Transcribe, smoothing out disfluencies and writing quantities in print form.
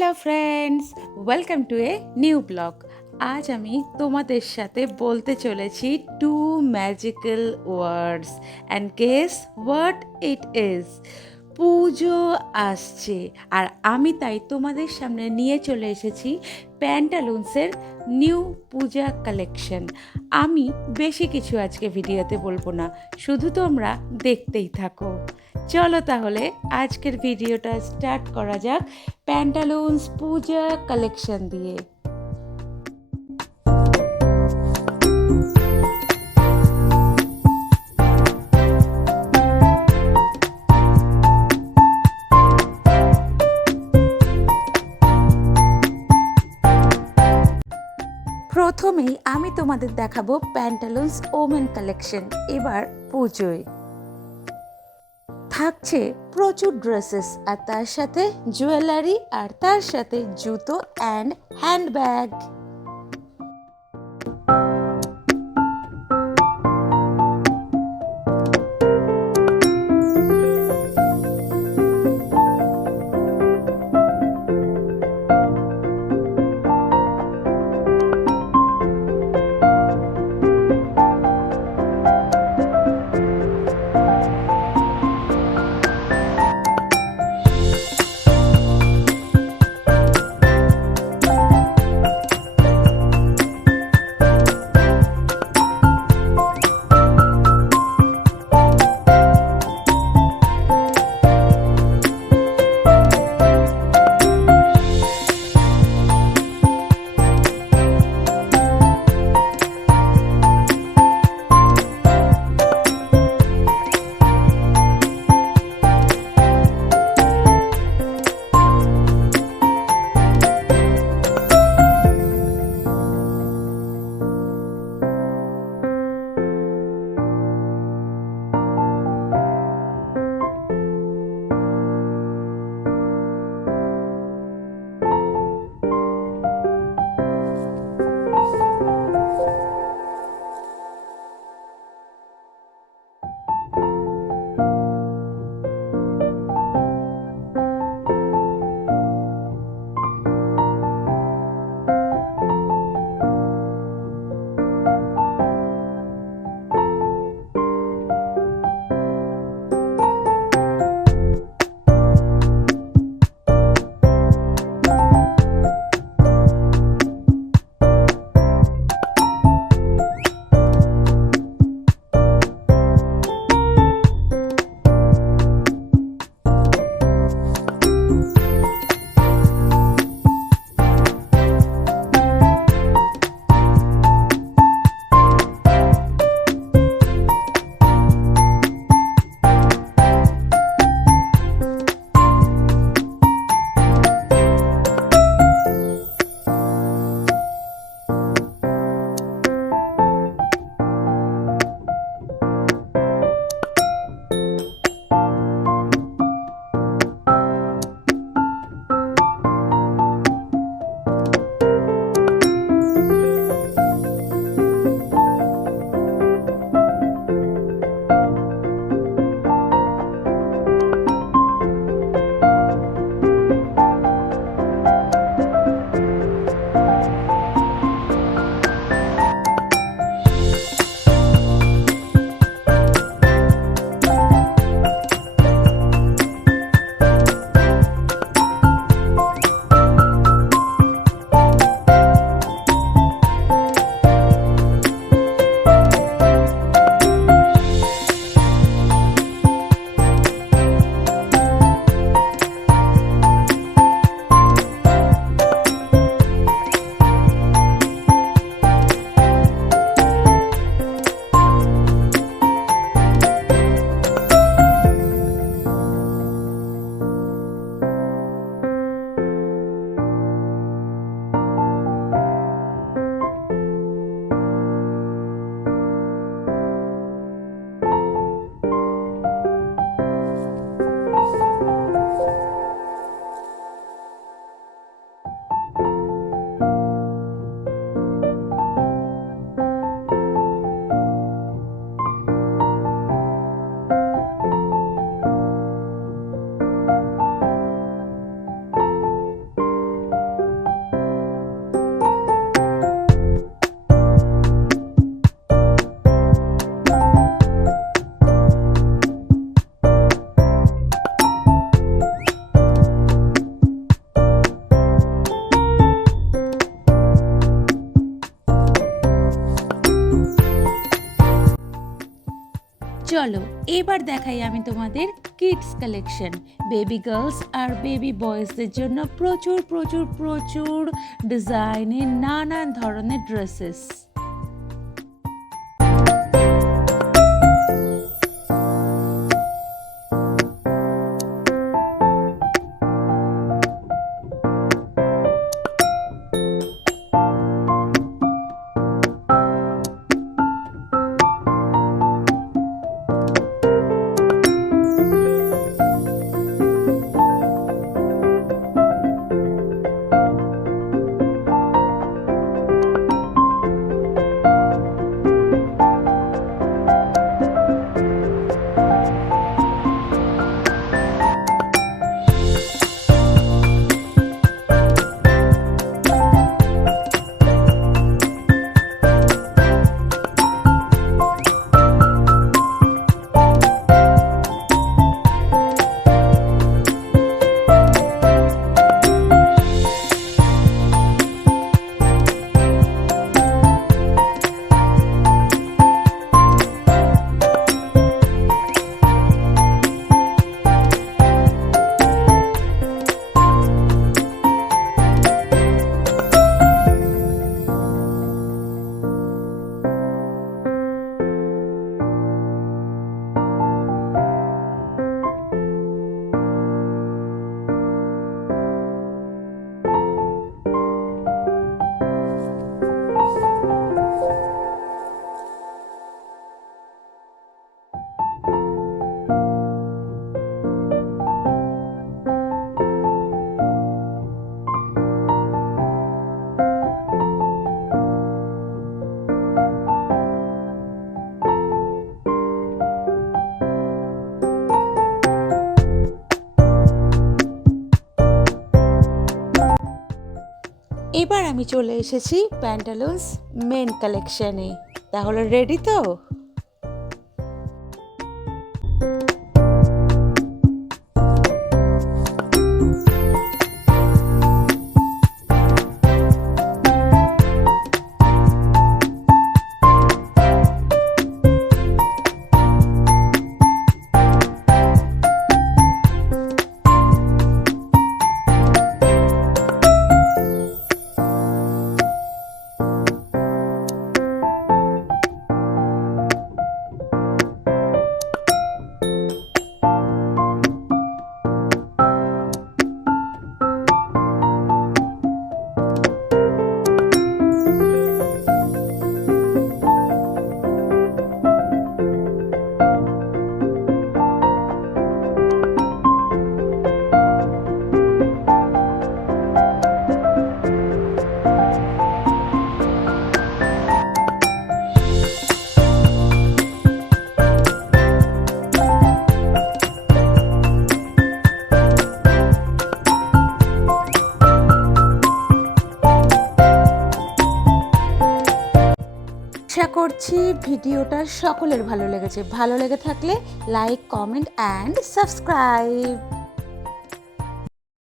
Hello friends, welcome to a new blog. আজ আমি তোমাদের সাথে বলতে চলেছি two magical words and guess what it is. Pujo আসছে আর আমি তাই তোমাদের সামনে নিয়ে চলে এসেছি প্যান্টালুন্সের নিউ পূজা কালেকশন। আমি বেশি কিছু আজকে ভিডিওতে বলবো না, শুধু তোমরা দেখতেই থাকো। চলো তাহলে আজকের ভিডিওটা স্টার্ট করা যাক প্যান্টালুন্স পূজা কালেকশন দিয়ে। প্রথমেই আমি তোমাদের দেখাবো প্যান্টালুন্স ওমেন কালেকশন। এবার পুজোয় থাকছে প্রচুর ড্রেসেস আর তার সাথে জুয়েলারি আর তার সাথে জুতো অ্যান্ড হ্যান্ডব্যাগ। চলো এবার দেখাই আমি তোমাদের কিডস কালেকশন। বেবি গার্লস আর বেবি বয়েজদের জন্য প্রচুর প্রচুর প্রচুর ডিজাইনের নানান ধরনের ড্রেসেস। এবার আমি চলে এসেছি প্যান্টালুন্স মেন কালেকশনে। তাহলে রেডি তো? আশা করছি ভিডিওটা সকলের ভালো লেগেছে। ভালো লেগে থাকলে লাইক, কমেন্ট অ্যান্ড সাবস্ক্রাইব।